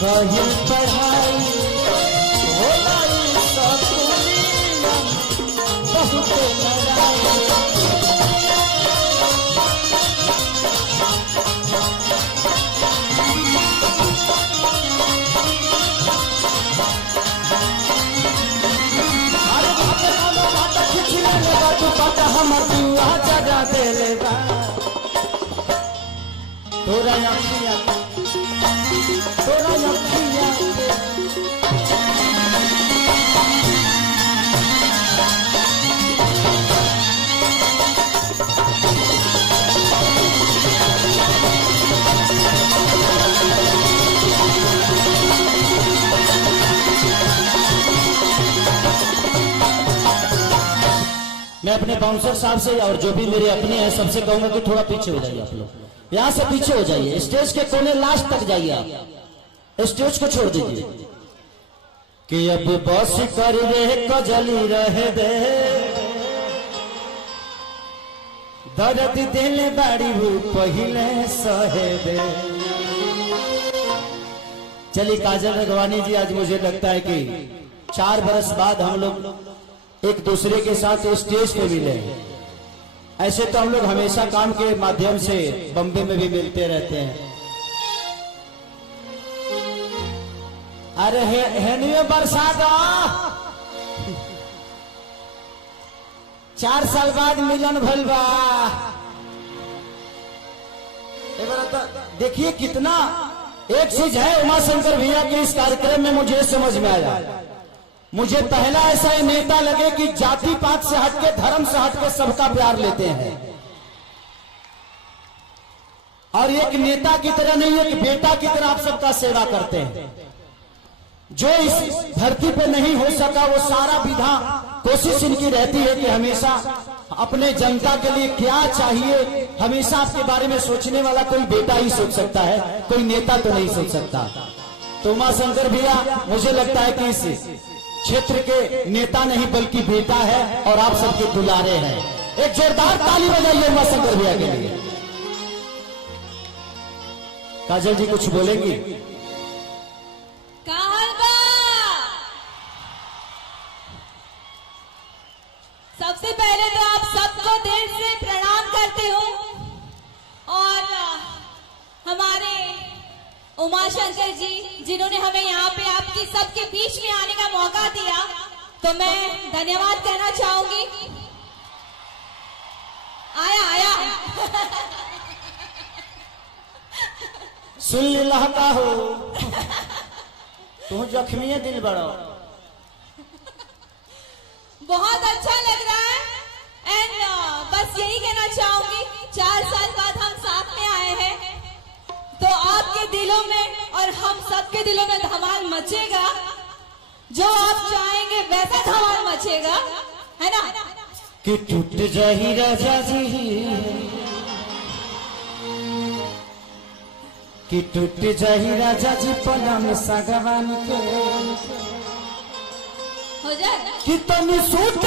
गहिल पढ़ाई होला बहुत लड़ाई। हमर दुआ जगा देले बा तोरा अखिया मैं अपने बाउंसर साहब से और जो भी मेरे अपने हैं सबसे कहूंगा कि थोड़ा पीछे हो जाइए। आप लोग यहाँ से पीछे हो जाइए, स्टेज के कोने लास्ट तक जाइए। आप स्टेज को छोड़ दीजिए कि अब बस कर रे कजली रहे दे दर्द दिल बाड़ी वो पहले सहे दे। चलिए काजल रघवानी जी, आज मुझे लगता है कि 4 बरस बाद हम लोग एक दूसरे के साथ स्टेज पे मिले। ऐसे तो हम लोग हमेशा काम के माध्यम से बम्बे में भी मिलते रहते हैं। अरे हेनियो बरसात 4 साल बाद मिलन भइल बा। देखिए कितना एक चीज है उमा शंकर भैया के इस कार्यक्रम में मुझे समझ में आया। मुझे पहला ऐसा नेता लगे कि जाति पात से हटके, धर्म से हटके सबका प्यार लेते हैं। और एक नेता की तरह नहीं, एक बेटा की तरह आप सबका सेवा करते हैं। जो इस धरती पे नहीं हो सका वो सारा विधा कोशिश इनकी रहती है कि हमेशा अपने जनता के लिए क्या चाहिए, हमेशा आपके बारे में सोचने वाला कोई बेटा ही सोच सकता है, कोई नेता तो नहीं सोच सकता। तो उमा शंकर भैया मुझे लगता है कि इस क्षेत्र के नेता नहीं बल्कि बेटा है और आप सबके दुलारे हैं। एक जोरदार ताली बजाइए उमा शंकर भैया के लिए। काजल जी कुछ बोलेंगी? सबसे पहले तो आप सबको दिल से प्रणाम करती हूँ और हमारे उमा शंकर जी जिन्होंने हमें यहाँ पे आपकी सबके बीच में आने का मौका दिया, तो मैं धन्यवाद कहना चाहूंगी। आया सुन लहका हो तू जख्मी दिल बड़ा। बहुत अच्छा लग रहा है एंड बस यही कहना चाहूंगी 4 साल बाद हम साथ में आए हैं, तो आपके दिलों में और हम सबके दिलों में धमाल मचेगा। जो आप चाहेंगे वैसा धमाल मचेगा, है ना? कि टूट जाही राजा जी, कि टूट जाही राजा जी पलम सगवान के हो जाए कि तनी सूट